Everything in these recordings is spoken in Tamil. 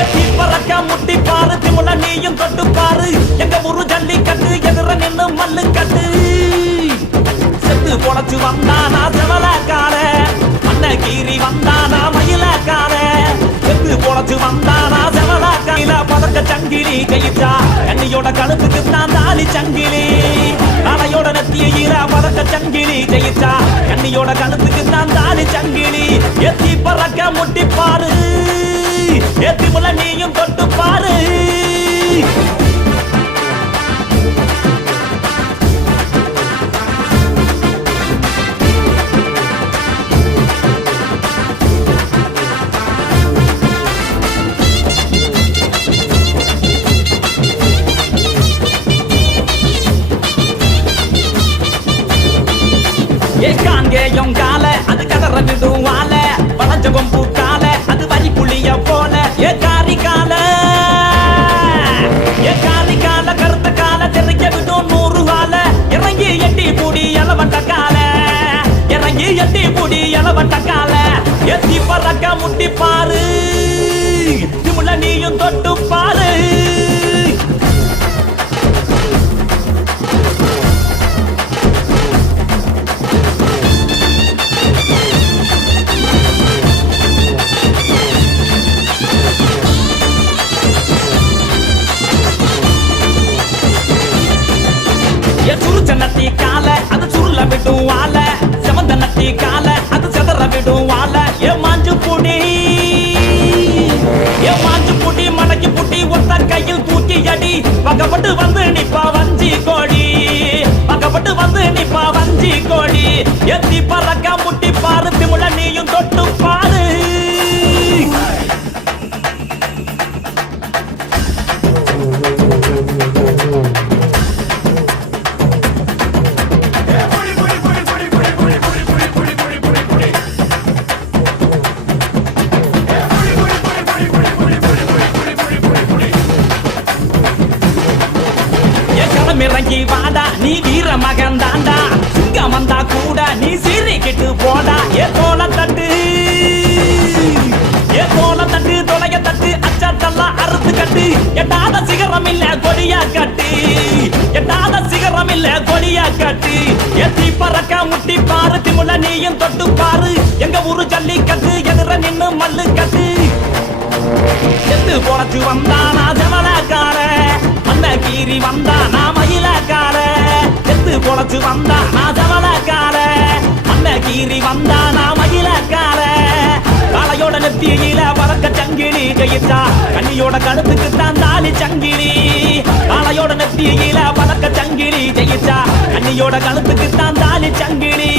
ஏத்தி பறக்க முட்டி பாரு திமுல நீயும் தொட்டு பாரு எங்க ஊரு ஜல்லிக்கட்டு எதிர நின்னு மல்லு கட்டு செத்து பொழைச்சு வந்தானா செவலக்கார அன்னகீரி வந்தானா மயிலக்கார செத்து பொழைச்சு வந்தானா செவலக்கார பதக்க சங்கிலி கையிட்டா கண்ணியோட கழுத்துக்கு தான் தாலி சங்கிலி நாளையோட நெத்தியில பதக்க சங்கிலி ஜெயிச்சா கண்ணியோட கழுத்துக்கு தான் தாலி சங்கிலி ஏத்தி பறக்க முட்டி பாரு ஏத்தி முல நீயும் தொட்டு பாரு காங்கேயம் கால அது கதற விடுவால வளஞ்சகம் பூக்கால அது வரி புளிய போல ஏ காரி கால கருத்த கால தெரிக்க விடும் 100 கால இறங்கி எட்டி பூடி எலவட்ட கால இறங்கி எட்டி பூடி எலவட்ட கால எத்தி பறக்க முட்டி பாரு திமுல நீயும் தொட்டு பாரு நத்தி கால அது சுருள விடும் வாழ செவந்த நத்தி கால அது செதற விடும் வாழ ஏ மாஞ்சு புடி மடக்கி புட்டி ஒத்த கையில் தூக்கி அடி பகப்பட்டு வந்து நிப்பா வஞ்சி கோடி பகப்பட்டு வந்து நிப்பா வஞ்சி கோடி எத்தி பறக்க முட்டி பாரு திமுல நீயும் தொட்டு பாரு இறங்கி வாடா நீ வீர மகன் தாண்டா சிங்கம் வந்தா கூட நீ சீறிக்கிட்டு போடா ஏ தோல தட்டு தொலைய தட்டு அச்சத்தெல்லாம் அறுத்து கட்டு எட்டாத சிகரம் இல்ல கொடியா கட்டு எட்டாத சிகரம் இல்ல கொடியா கட்டு எத்தி பறக்க முட்டி பாரு திமுல நீயும் தொட்டு பாரு எங்க ஊரு ஜல்லிக்கட்டு எதிர நின்னு மல்லு கட்டு செத்து பொழைச்சு வந்தானா செவலக்கார அன்னகீரி வந்தானா மயிலக்கார செத்து பொழைச்சு வந்தானா செவலக்கார அன்னகீரி வந்தானா மயிலக்கார காளையோட நெத்தியில பறக்க சங்கிலி ஜெயிச்சா கண்ணியோட கழுத்துக்கு தான் தாலி சங்கிலி காளையோட நெத்தியில பறக்க சங்கிலி ஜெயிச்சா கண்ணியோட கழுத்துக்கு தான் தாலி சங்கிலி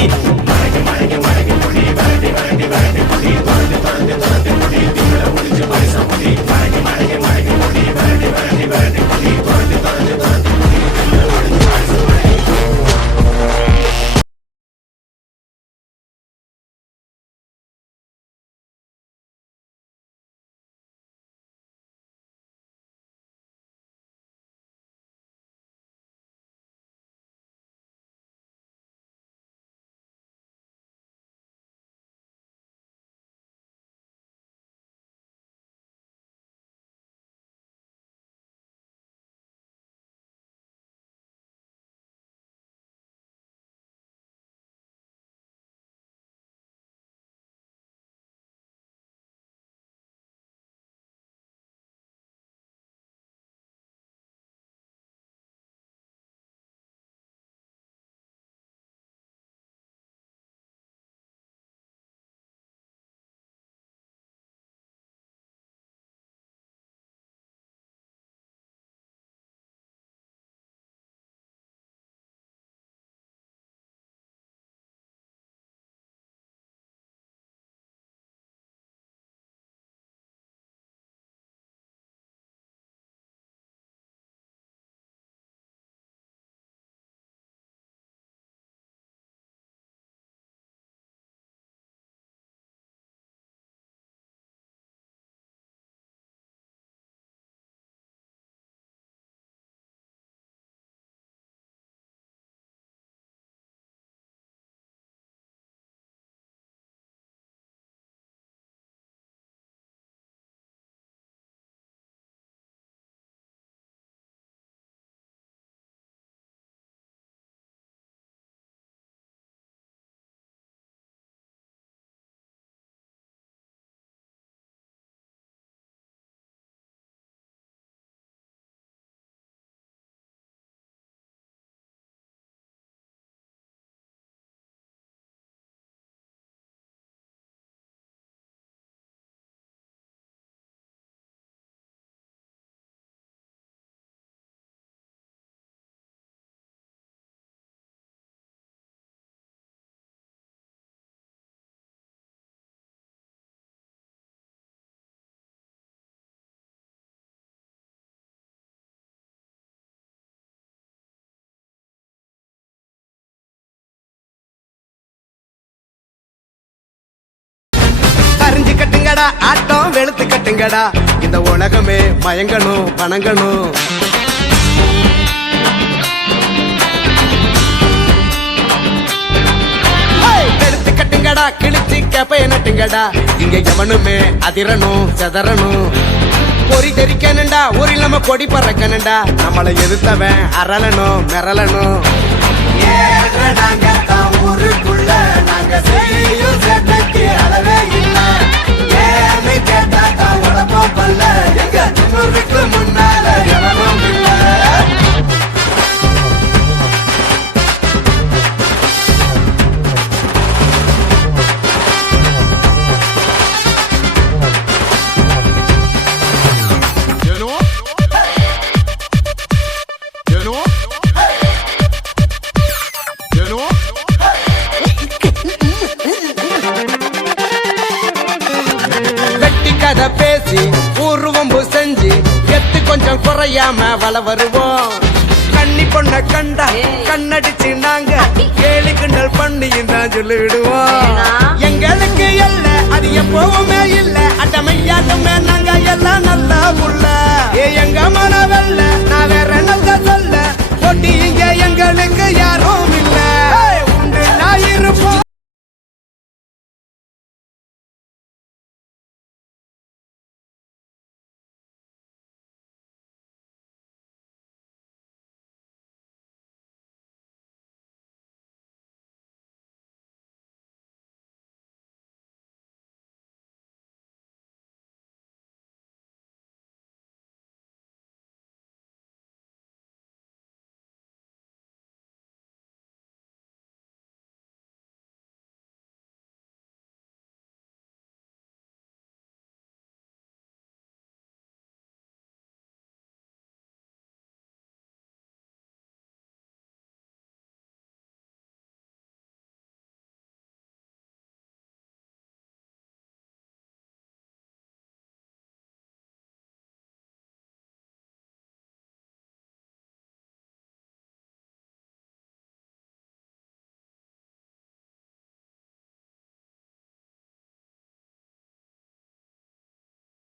கட்டுங்கடா ஆட்டம் வெளுத்து கட்டுங்கடா இந்த உலகமே மயங்கணும் வணங்கணும் வெளுத்து கட்டுங்கடா கிழிச்சு கேப்பைய நட்டுங்கடா இங்க எவனுமே அதிரணும் செதறணும் பொறி தெரிக்கணுண்டா ஊரில் நம்ம கொடி பறக்கணுண்டா நம்மளை எதிர்த்தவன் அரளணும் மிரளணும் நாங்க தான் ஊருக்குள்ள நாங்க செய்யும் சேட்டைக்கு அளவே இல்லை ஏன்னு கேட்டா தான் உடம்பம் பல்ல எங்க திமுருக்கு முன்னால எவனும் இல்லை கதை பேசி ஊர்வம்பு செஞ்சு எத்து கொஞ்சம் குறையாம வள வருவோம் கண்ணி பொண்ண கண்டா கண்ணடிச்சு நாங்க கேலி கிண்டல் பண்ணி தான் சொல்லிவிடுவோம் எங்களுக்கு இல்ல அது எப்பவுமே இல்ல அட்டமையாட்டுமே நாங்க எல்லாம் நல்லா புள்ள எங்க மனவல்ல